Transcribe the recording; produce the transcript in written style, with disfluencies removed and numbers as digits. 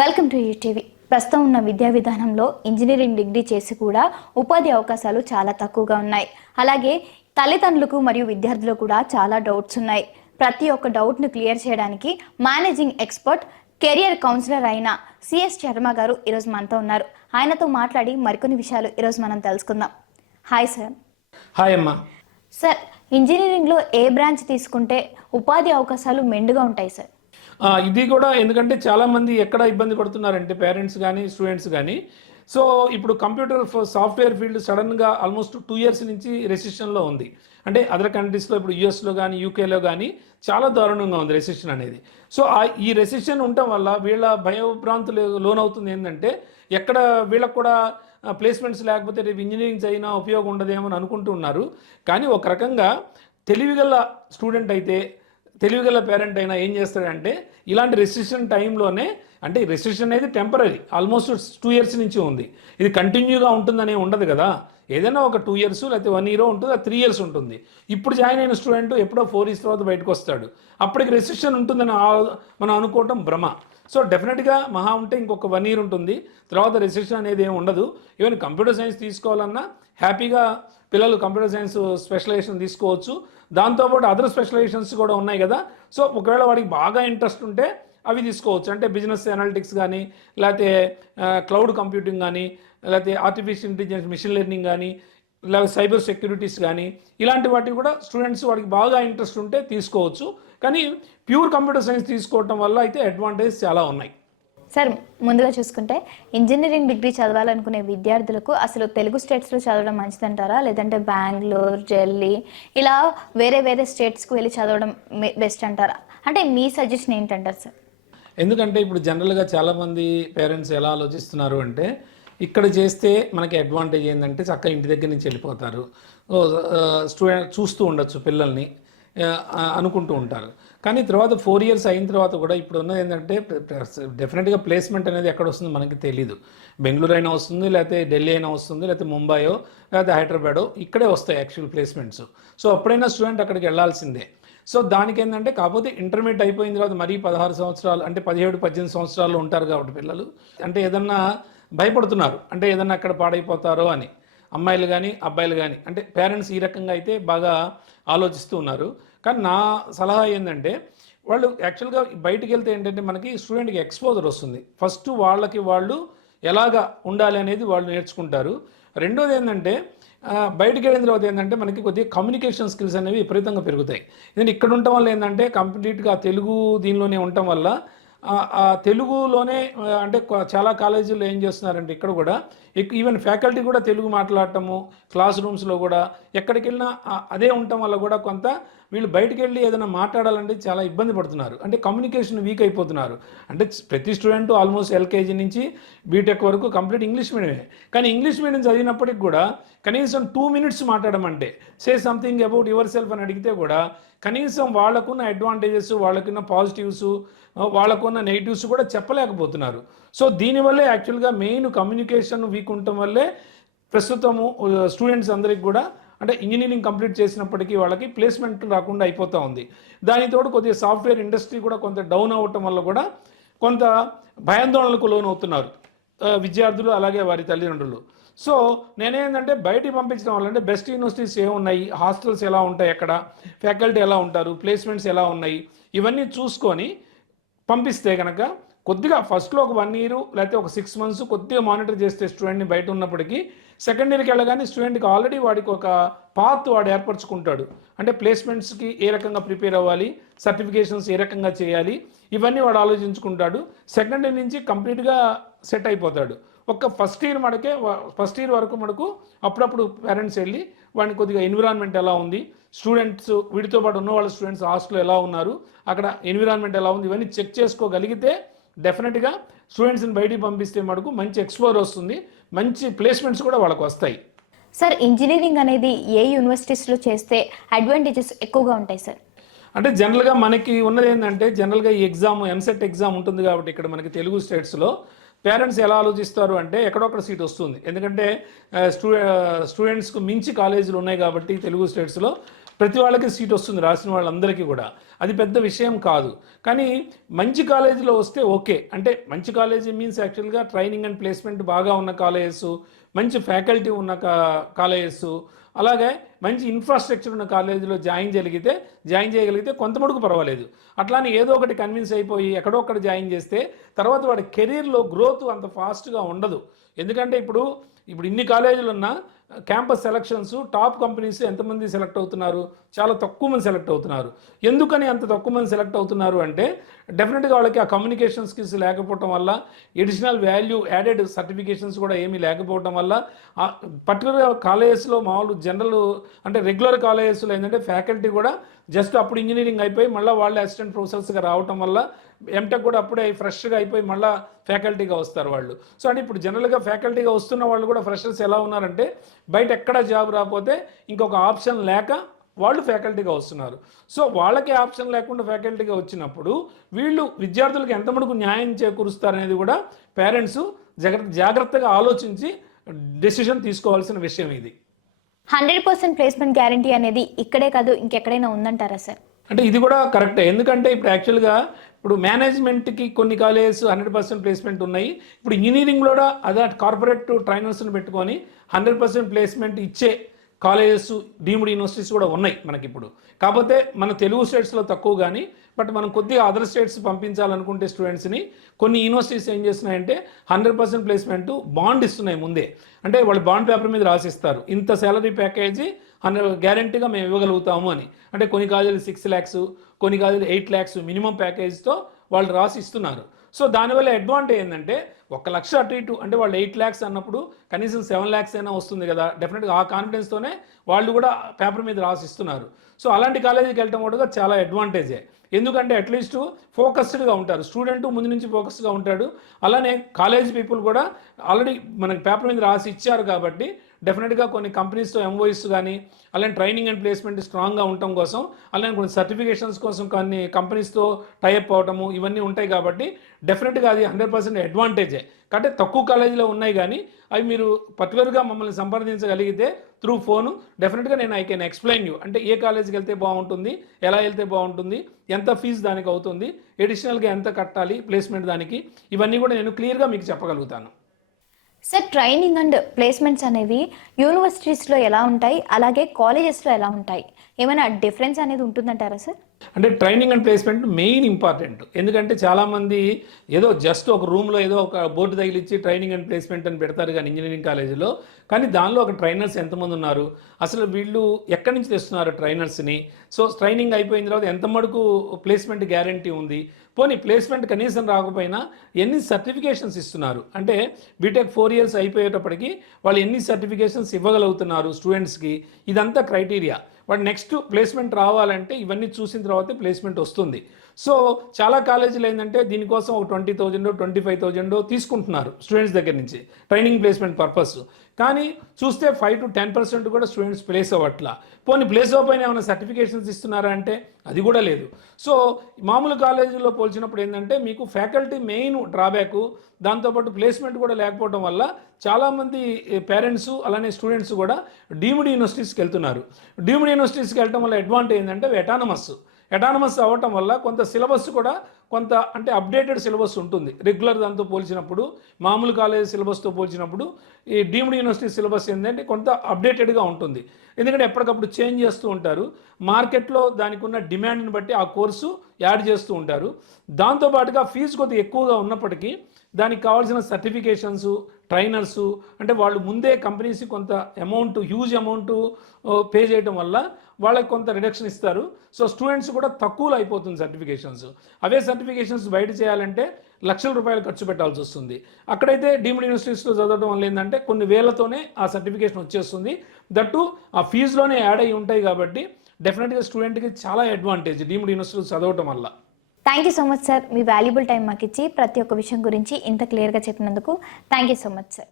Welcome to TV. ప్రస్తుతం ఉన్న విద్యా విధానంలో ఇంజనీరింగ్ డిగ్రీ చేసి కూడా ఉపాధి అవకాశాలు చాలా తక్కువగా ఉన్నాయి. అలాగే తల్లిదండ్రులకు మరియు విద్యార్థులకు కూడా చాలా డౌట్స్ ఉన్నాయి. ప్రతి ఒక్క డౌట్ను క్లియర్ చేయడానికి మేనేజింగ్ ఎక్స్పర్ట్, కెరియర్ కౌన్సిలర్ అయిన సిఎస్ శర్మ గారు ఈరోజు మనతో ఉన్నారు. ఆయనతో మాట్లాడి మరికొన్ని విషయాలు ఈరోజు మనం తెలుసుకుందాం. Hi sir. హాయ్ అమ్మా. సార్, ఇంజనీరింగ్లో ఏ బ్రాంచ్ తీసుకుంటే ఉపాధి అవకాశాలు మెండుగా ఉంటాయి సార్? ఇది కూడా ఎందుకంటే చాలామంది ఎక్కడ ఇబ్బంది పడుతున్నారంటే పేరెంట్స్ కానీ స్టూడెంట్స్ కానీ, సో ఇప్పుడు కంప్యూటర్ సాఫ్ట్వేర్ ఫీల్డ్ సడన్గా ఆల్మోస్ట్ 2 years నుంచి రెసిషన్లో ఉంది. అంటే అదర్ కంట్రీస్లో ఇప్పుడు యూఎస్లో కానీ యూకేలో కానీ చాలా దారుణంగా ఉంది రెసిషన్ అనేది. సో ఈ రెసిషన్ ఉండటం వల్ల వీళ్ళ భయభ్రాంతులు లోనవుతుంది. ఏంటంటే ఎక్కడ వీళ్ళకు కూడా ప్లేస్మెంట్స్ లేకపోతే రేపు ఇంజనీరింగ్ చదివినా ఉపయోగం ఉండదేమో అని అనుకుంటూ ఉన్నారు. కానీ ఒక రకంగా తెలివిగల స్టూడెంట్ అయితే, తెలివిగల పేరెంట్ అయినా ఏం చేస్తాడంటే ఇలాంటి రెసిషన్ టైంలోనే, అంటే రెసిషన్ అనేది టెంపరీ, ఆల్మోస్ట్ 2 years నుంచి ఉంది, ఇది కంటిన్యూగా ఉంటుందనే ఉండదు కదా. ఏదైనా ఒక 2 years లేకపోతే 1 year ఉంటుంది, 3 years ఉంటుంది. ఇప్పుడు జాయిన్ అయిన స్టూడెంట్ ఎప్పుడో 4 years తర్వాత బయటకు వస్తాడు, అప్పటికి రెసిషన్ ఉంటుందని మనం అనుకోవటం భ్రమ. సో డెఫినెట్గా మహా ఉంటే ఇంకొక 1 year ఉంటుంది, తర్వాత రెసిషన్ అనేది ఏమి ఉండదు. ఈవెన్ కంప్యూటర్ సైన్స్ తీసుకోవాలన్నా హ్యాపీగా పిల్లలు కంప్యూటర్ సైన్స్ స్పెషలైజేషన్ తీసుకోవచ్చు. దాంతోపాటు అదర్ స్పెషలైజేషన్స్ కూడా ఉన్నాయి కదా. సో ఒకవేళ వాడికి బాగా ఇంట్రెస్ట్ ఉంటే అవి తీసుకోవచ్చు. అంటే బిజినెస్ అనలిటిక్స్ కానీ, లేకపోతే క్లౌడ్ కంప్యూటింగ్ కానీ, లేకపోతే ఆర్టిఫిషియల్ ఇంటెలిజెన్స్, మిషన్ లెర్నింగ్ కానీ, లేకపోతే సైబర్ సెక్యూరిటీస్ కానీ, ఇలాంటి వాటికి కూడా స్టూడెంట్స్ వాడికి బాగా ఇంట్రెస్ట్ ఉంటే తీసుకోవచ్చు. కానీ ప్యూర్ కంప్యూటర్ సైన్స్ తీసుకోవటం వల్ల అయితే అడ్వాంటేజ్ చాలా ఉన్నాయి. సార్, ముందుగా చూసుకుంటే ఇంజనీరింగ్ డిగ్రీ చదవాలనుకునే విద్యార్థులకు అసలు తెలుగు స్టేట్స్లో చదవడం మంచిదంటారా, లేదంటే బెంగళూరు, ఢిల్లీ ఇలా వేరే వేరే స్టేట్స్కి వెళ్ళి చదవడం బెస్ట్ అంటారా? అంటే మీ సజెషన్ ఏంటంటారు సార్? ఎందుకంటే ఇప్పుడు జనరల్గా చాలామంది పేరెంట్స్ ఎలా ఆలోచిస్తున్నారు అంటే, ఇక్కడ చేస్తే మనకి అడ్వాంటేజ్ ఏంటంటే చక్కగా ఇంటి దగ్గర నుంచి వెళ్ళిపోతారు, స్టూడెంట్ చూస్తూ ఉండొచ్చు పిల్లల్ని అనుకుంటూ ఉంటారు. కానీ తర్వాత 4 years అయిన తర్వాత కూడా ఇప్పుడు ఉన్నది ఏంటంటే డెఫినెట్గా ప్లేస్మెంట్ అనేది ఎక్కడ వస్తుందో మనకి తెలీదు. బెంగళూరు అయినా వస్తుంది, లేకపోతే ఢిల్లీ అయినా వస్తుంది, లేకపోతే ముంబయో లేకపోతే హైదరాబాదో, ఇక్కడే వస్తాయి యాక్చువల్ ప్లేస్మెంట్స్. సో అప్పుడైనా స్టూడెంట్ అక్కడికి వెళ్ళాల్సిందే. సో దానికి ఏంటంటే కాకపోతే ఇంటర్మీడియట్ అయిపోయిన తర్వాత మరీ 16 సంవత్సరాలు అంటే 17-18 సంవత్సరాలు ఉంటారు కాబట్టి పిల్లలు అంటే ఏదన్నా భయపడుతున్నారు, అంటే ఏదన్నా అక్కడ పాడైపోతారో అని, అమ్మాయిలు కానీ అబ్బాయిలు కానీ, అంటే పేరెంట్స్ ఈ రకంగా అయితే బాగా ఆలోచిస్తూ ఉన్నారు. కానీ నా సలహా ఏంటంటే వాళ్ళు యాక్చువల్గా బయటికి వెళ్తే ఏంటంటే మనకి స్టూడెంట్కి ఎక్స్పోజర్ వస్తుంది. ఫస్ట్ వాళ్ళకి వాళ్ళు ఎలాగా ఉండాలి అనేది వాళ్ళు నేర్చుకుంటారు. రెండోది ఏంటంటే బయటికి వెళ్ళిన తర్వాత ఏంటంటే మనకి కొద్దిగా కమ్యూనికేషన్ స్కిల్స్ అనేవి విపరీతంగా పెరుగుతాయి. ఎందుకంటే ఇక్కడ ఉండటం వల్ల ఏంటంటే కంప్లీట్గా తెలుగు దీనిలోనే ఉండటం వల్ల తెలుగులోనే అంటే చాలా కాలేజీల్లో ఏం చేస్తున్నారంటే ఇక్కడ కూడా ఈవెన్ ఫ్యాకల్టీ కూడా తెలుగు మాట్లాడటము, క్లాస్ రూమ్స్లో కూడా ఎక్కడికి వెళ్ళినా అదే ఉండటం వల్ల కూడా కొంత వీళ్ళు బయటికి వెళ్ళి ఏదైనా మాట్లాడాలంటే చాలా ఇబ్బంది పడుతున్నారు. అంటే కమ్యూనికేషన్ వీక్ అయిపోతున్నారు. అంటే ప్రతి స్టూడెంట్ ఆల్మోస్ట్ ఎల్కేజీ నుంచి బీటెక్ వరకు కంప్లీట్ ఇంగ్లీష్ మీడియమే. కానీ ఇంగ్లీష్ మీడియం చదివినప్పటికి కూడా కనీసం 2 minutes మాట్లాడమంటే, say something about your self అని అడిగితే కూడా కనీసం వాళ్ళకున్న అడ్వాంటేజెస్, వాళ్ళకున్న పాజిటివ్స్, వాళ్ళకున్న నెగిటివ్స్ కూడా చెప్పలేకపోతున్నారు. సో దీనివల్లే యాక్చువల్గా మెయిన్ కమ్యూనికేషన్ వీక్ ఉండటం వల్లే ప్రస్తుతము స్టూడెంట్స్ అందరికి కూడా అంటే ఇంజనీరింగ్ కంప్లీట్ చేసినప్పటికీ వాళ్ళకి ప్లేస్మెంట్ రాకుండా అయిపోతూ ఉంది. దానితోడు కొద్దిగా సాఫ్ట్వేర్ ఇండస్ట్రీ కూడా కొంత డౌన్ అవ్వటం వల్ల కూడా కొంత భయాందోళనలకు లోనవుతున్నారు విద్యార్థులు, అలాగే వారి తల్లిదండ్రులు. సో నేనేంటంటే బయటికి పంపించడం వల్ల అంటే బెస్ట్ యూనివర్సిటీస్ ఏమున్నాయి, హాస్టల్స్ ఎలా ఉంటాయి, అక్కడ ఫ్యాకల్టీ ఎలా ఉంటారు, ప్లేస్మెంట్స్ ఎలా ఉన్నాయి, ఇవన్నీ చూసుకొని పంపిస్తే కనుక కొద్దిగా ఫస్ట్లో ఒక 1 year లేకపోతే ఒక 6 months కొద్దిగా మానిటర్ చేస్తే స్టూడెంట్ని బయట ఉన్నప్పటికీ సెకండ్ ఇయర్కి వెళ్ళగానే స్టూడెంట్కి ఆల్రెడీ వాడికి ఒక పాత్ వాడు ఏర్పరచుకుంటాడు. అంటే ప్లేస్మెంట్స్కి ఏ రకంగా ప్రిపేర్ అవ్వాలి, సర్టిఫికేషన్స్ ఏ రకంగా చేయాలి, ఇవన్నీ వాడు ఆలోచించుకుంటాడు. సెకండ్ ఇయర్ నుంచి కంప్లీట్గా సెట్ అయిపోతాడు. ఒక ఫస్ట్ ఇయర్ వరకు మనకు అప్పుడప్పుడు పేరెంట్స్ వెళ్ళి వాడిని కొద్దిగా ఎన్విరాన్మెంట్ ఎలా ఉంది, స్టూడెంట్స్ వీటితో పాటు ఉన్న వాళ్ళ స్టూడెంట్స్ హాస్టల్లో ఎలా ఉన్నారు, అక్కడ ఎన్విరాన్మెంట్ ఎలా ఉంది, ఇవన్నీ చెక్ చేసుకోగలిగితే డెఫినెట్గా స్టూడెంట్స్ని బయటికి పంపిస్తే మనకు మంచి ఎక్స్ప్లోర్ వస్తుంది, మంచి ప్లేస్మెంట్స్ కూడా వాళ్ళకు వస్తాయి. సార్, ఇంజనీరింగ్ అనేది ఏ యూనివర్సిటీస్లో చేస్తే అడ్వాంటేజెస్ ఎక్కువగా ఉంటాయి సార్? అంటే జనరల్గా మనకి ఉన్నది ఏంటంటే జనరల్గా ఈ ఎగ్జామ్ ఎంసెట్ ఎగ్జామ్ ఉంటుంది కాబట్టి ఇక్కడ మనకి తెలుగు స్టేట్స్లో పేరెంట్స్ ఎలా ఆలోచిస్తారు అంటే ఎక్కడొక్కడ సీట్ వస్తుంది. ఎందుకంటే స్టూడెంట్స్కు మించి కాలేజీలు ఉన్నాయి కాబట్టి తెలుగు స్టేట్స్లో ప్రతి వాళ్ళకి సీట్ వస్తుంది, రాసిన వాళ్ళందరికీ కూడా. అది పెద్ద విషయం కాదు. కానీ మంచి కాలేజీలో వస్తే ఓకే. అంటే మంచి కాలేజీ మీన్స్ యాక్చువల్గా ట్రైనింగ్ అండ్ ప్లేస్మెంట్ బాగా ఉన్న కాలేజెస్, మంచి ఫ్యాకల్టీ ఉన్న కాలేజెస్, అలాగే మంచి ఇన్ఫ్రాస్ట్రక్చర్ ఉన్న కాలేజీలో జాయిన్ చేయగలిగితే కొంత మటుకు పర్వాలేదు. అట్లానే ఏదో ఒకటి కన్విన్స్ అయిపోయి ఎక్కడో ఒకటి జాయిన్ చేస్తే తర్వాత వాడి కెరీర్లో గ్రోత్ అంత ఫాస్ట్గా ఉండదు. ఎందుకంటే ఇప్పుడు ఇన్ని కాలేజీలు ఉన్నా క్యాంపస్ సెలక్షన్స్ టాప్ కంపెనీస్ ఎంతమంది సెలెక్ట్ అవుతున్నారు? చాలా తక్కువ మంది సెలెక్ట్ అవుతున్నారు. ఎందుకని అంత తక్కువ మంది సెలెక్ట్ అవుతున్నారు అంటే డెఫినెట్గా వాళ్ళకి ఆ కమ్యూనికేషన్ స్కిల్స్ లేకపోవడం వల్ల, ఎడిషనల్ వాల్యూ యాడెడ్ సర్టిఫికేషన్స్ కూడా ఏమీ లేకపోవడం వల్ల, పర్టికులర్గా కాలేజెస్లో మామూలు జనరల్ అంటే రెగ్యులర్ కాలేజెస్లో ఏంటంటే ఫ్యాకల్టీ కూడా జస్ట్ అప్పుడు ఇంజనీరింగ్ అయిపోయి మళ్ళీ వాళ్ళే అసిస్టెంట్ ప్రొఫెసర్స్గా రావటం వల్ల ఎంటెక్ కూడా అప్పుడే ఫ్రెష్గా అయిపోయి మళ్ళీ ఫ్యాకల్టీగా వస్తారు వాళ్ళు. సో అంటే ఇప్పుడు జనరల్గా ఫ్యాకల్టీగా వస్తున్న వాళ్ళు కూడా ఫ్రెషర్స్ ఎలా ఉన్నారంటే బయట ఎక్కడ జాబ్ రాకపోతే ఇంకొక ఆప్షన్ లేక వాళ్ళు ఫ్యాకల్టీగా వస్తున్నారు. సో వాళ్ళకి ఆప్షన్ లేకుండా ఫ్యాకల్టీగా వచ్చినప్పుడు వీళ్ళు విద్యార్థులకు ఎంత మటుకు న్యాయం చేకూరుస్తారనేది కూడా పేరెంట్స్ జాగ్రత్తగా ఆలోచించి డెసిషన్ తీసుకోవాల్సిన విషయం ఇది. 100% ప్లేస్మెంట్ గ్యారంటీ అనేది ఇక్కడే కాదు ఇంకెక్కడైనా ఉందంటారా సార్? అంటే ఇది కూడా కరెక్టే. ఎందుకంటే ఇప్పుడు యాక్చువల్గా ఇప్పుడు మేనేజ్మెంట్కి కొన్ని కాలేజెస్ 100% ప్లేస్మెంట్ ఉన్నాయి. ఇప్పుడు ఇంజనీరింగ్లో కూడా అదే కార్పొరేట్ ట్రైనర్స్ని పెట్టుకొని 100% ప్లేస్మెంట్ ఇచ్చే కాలేజెస్, డీమ్డ్ యూనివర్సిటీస్ కూడా ఉన్నాయి మనకి ఇప్పుడు. కాకపోతే మన తెలుగు స్టేట్స్లో తక్కువ, కానీ బట్ మనం కొద్దిగా అదర్ స్టేట్స్ పంపించాలనుకుంటే స్టూడెంట్స్ని కొన్ని యూనివర్సిటీస్ ఏం చేస్తున్నాయంటే 100% ప్లేస్మెంట్ బాండ్ ఇస్తున్నాయి ముందే. అంటే వాళ్ళు బాండ్ పేపర్ మీద రాసిస్తారు, ఇంత శాలరీ ప్యాకేజీ గ్యారంటీగా మేము ఇవ్వగలుగుతాము అని. అంటే కొన్ని కాలేజీలు 6 lakhs, కొన్ని కాలేజీలు 8 lakhs మినిమం ప్యాకేజ్తో వాళ్ళు రాసి ఇస్తున్నారు. సో దానివల్ల అడ్వాంటేజ్ ఏంటంటే 1 లక్ష అటు ఇటు అంటే వాళ్ళు 8 lakhs అన్నప్పుడు కనీసం 7 lakhs అయినా వస్తుంది కదా. డెఫినెట్గా ఆ కాన్ఫిడెన్స్తోనే వాళ్ళు కూడా పేపర్ మీద రాసి ఇస్తున్నారు. సో అలాంటి కాలేజీకి వెళ్ళటం కూడా చాలా అడ్వాంటేజే. ఎందుకంటే అట్లీస్ట్ ఫోకస్డ్గా ఉంటారు, స్టూడెంట్ ముందు నుంచి ఫోకస్డ్గా ఉంటాడు. అలానే కాలేజ్ పీపుల్ కూడా ఆల్రెడీ మనకి పేపర్ మీద రాసి ఇచ్చారు కాబట్టి డెఫినెట్గా కొన్ని కంపెనీస్తో ఎంఓఎస్ కానీ, అలానే ట్రైనింగ్ అండ్ ప్లేస్మెంట్ స్ట్రాంగ్గా ఉండటం కోసం, అలానే కొన్ని సర్టిఫికేషన్స్ కోసం కొన్ని కంపెనీస్తో టైఅప్ అవటము ఇవన్నీ ఉంటాయి కాబట్టి డెఫినెట్గా అది 100% అడ్వాంటేజే. కాబట్టి తక్కువ కాలేజీలో ఉన్నాయి, కానీ అవి మీరు పర్టికులర్గా మమ్మల్ని సంప్రదించగలిగితే త్రూ ఫోను డెఫినెట్గా నేను ఐ కెన్ ఎక్స్ప్లెయిన్ యూ. అంటే ఏ కాలేజీకి వెళ్తే బాగుంటుంది, ఎలా వెళ్తే బాగుంటుంది, ఎంత ఫీజు దానికి అవుతుంది, ఎడిషనల్గా ఎంత కట్టాలి ప్లేస్మెంట్ దానికి, ఇవన్నీ కూడా నేను క్లియర్గా మీకు చెప్పగలుగుతాను. సార్, ట్రైనింగ్ అండ్ ప్లేస్మెంట్స్ అనేవి యూనివర్సిటీస్లో ఎలా ఉంటాయి, అలాగే కాలేజెస్లో ఎలా ఉంటాయి? ఏమైనా డిఫరెన్స్ అనేది ఉంటుందంటారా సార్? అంటే training and placement main important. ఎందుకంటే చాలామంది ఏదో జస్ట్ ఒక రూమ్లో ఏదో ఒక బోర్డు తగిలిచ్చి ట్రైనింగ్ అండ్ ప్లేస్మెంట్ అని పెడతారు కానీ ఇంజనీరింగ్ కాలేజీలో, కానీ దానిలో ఒక ట్రైనర్స్ ఎంతమంది ఉన్నారు, అసలు వీళ్ళు ఎక్కడి నుంచి తెస్తున్నారు ట్రైనర్స్ని, సో ట్రైనింగ్ అయిపోయిన తర్వాత ఎంత మటుకు ప్లేస్మెంట్ గ్యారంటీ ఉంది, పోనీ ప్లేస్మెంట్ కనీసం రాకపోయినా ఎన్ని సర్టిఫికేషన్స్ ఇస్తున్నారు, అంటే బీటెక్ 4 years అయిపోయేటప్పటికి వాళ్ళు ఎన్ని సర్టిఫికేషన్స్ ఇవ్వగలుగుతున్నారు స్టూడెంట్స్కి, ఇదంతా క్రైటీరియా. వాడు నెక్స్ట్ ప్లేస్మెంట్ రావాలంటే ఇవన్నీ చూసిన తర్వాతే ప్లేస్మెంట్ వస్తుంది. సో చాలా కాలేజీలు ఏంటంటే దీనికోసం ఒక 20,000 25,000 తీసుకుంటున్నారు స్టూడెంట్స్ దగ్గర నుంచి ట్రైనింగ్ ప్లేస్మెంట్ పర్పస్. కానీ చూస్తే 5 to 10% కూడా స్టూడెంట్స్ ప్లేస్ అవ్వట్లా. పోనీ ప్లేస్ అవ్వకపోయినా ఏమైనా సర్టిఫికేషన్స్ ఇస్తున్నారా అంటే అది కూడా లేదు. సో మామూలు కాలేజీలో పోల్చినప్పుడు ఏంటంటే మీకు ఫ్యాకల్టీ మెయిన్ డ్రాబ్యాక్, దాంతోపాటు ప్లేస్మెంట్ కూడా లేకపోవడం వల్ల చాలామంది పేరెంట్స్ అలానే స్టూడెంట్స్ కూడా డీమ్డ్ యూనివర్సిటీస్కి వెళ్తున్నారు. డీమ్డ్ యూనివర్సిటీస్కి వెళ్ళడం వల్ల అడ్వాంటేజ్ ఏంటంటే అటానమస్ అవ్వటం వల్ల కొంత సిలబస్ కూడా కొంత అంటే అప్డేటెడ్ సిలబస్ ఉంటుంది. రెగ్యులర్ దాంతో పోల్చినప్పుడు, మామూలు కాలేజ్ సిలబస్తో పోల్చినప్పుడు ఈ డీమ్డ్ యూనివర్సిటీ సిలబస్ ఏంటంటే కొంత అప్డేటెడ్గా ఉంటుంది. ఎందుకంటే ఎప్పటికప్పుడు చేంజ్ చేస్తూ ఉంటారు, మార్కెట్లో దానికి ఉన్న డిమాండ్ని బట్టి ఆ కోర్సు యాడ్ చేస్తూ ఉంటారు. దాంతోపాటుగా ఫీజు కొద్దిగా ఎక్కువగా ఉన్నప్పటికీ దానికి కావాల్సిన సర్టిఫికేషన్స్, ట్రైనర్సు, అంటే వాళ్ళు ముందే కంపెనీస్ కొంత అమౌంట్, హ్యూజ్ అమౌంట్ పే చేయడం వల్ల వాళ్ళకి కొంత రిడక్షన్ ఇస్తారు. సో స్టూడెంట్స్ కూడా తక్కువలో అయిపోతుంది సర్టిఫికేషన్స్. అవే సర్టిఫికేషన్స్ బయట చేయాలంటే లక్షల రూపాయలు ఖర్చు పెట్టాల్సి వస్తుంది. అక్కడైతే డీమ్డ్ యూనివర్సిటీస్లో చదవడం వల్ల ఏంటంటే కొన్ని వేలతోనే ఆ సర్టిఫికేషన్ వచ్చేస్తుంది. దట్టు ఆ ఫీజులోనే యాడ్ అయ్యి ఉంటాయి కాబట్టి డెఫినెట్గా స్టూడెంట్కి చాలా అడ్వాంటేజ్ డీమ్డ్ యూనివర్సిటీలో చదవటం వల్ల. Thank you so much sir, me valuable time మాకు ఇచ్చి ప్రతి ఒక్క విషయం గురించి ఇంత క్లియర్గా చెప్పినందుకు thank you so much sir.